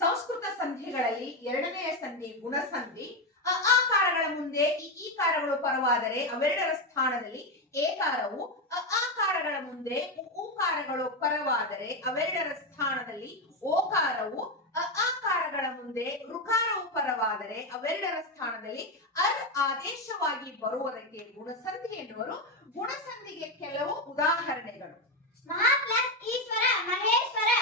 ಸಂಸ್ಕೃತ ಸಂಧಿಗಳಲ್ಲಿ ಎರಡನೆಯ ಸಂಧಿ ಗುಣಸಂಧಿ. ಅಕಾರಗಳ ಮುಂದೆ ಈ ಕಾರಗಳು ಪರವಾದರೆ ಅವೆರಡರ ಸ್ಥಾನದಲ್ಲಿ ಏಕಾರವು, ಅಕಾರಗಳ ಮುಂದೆ ಉಕಾರಗಳು ಪರವಾದರೆ ಅವೆರಡರ ಸ್ಥಾನದಲ್ಲಿ ಓಕಾರವು, ಅಕಾರಗಳ ಮುಂದೆ ಋಕಾರವು ಪರವಾದರೆ ಅವೆರಡರ ಸ್ಥಾನದಲ್ಲಿ ಆದೇಶವಾಗಿ ಬರುವುದಕ್ಕೆ ಗುಣಸಂಧಿ ಎನ್ನುವರು. ಗುಣಸಂಧಿಗೆ ಕೆಲವು ಉದಾಹರಣೆಗಳು. ಮಹಾ ಪ್ಲಸ್ ಈಶ್ವರ, ಮಹೇಶ್ವರ,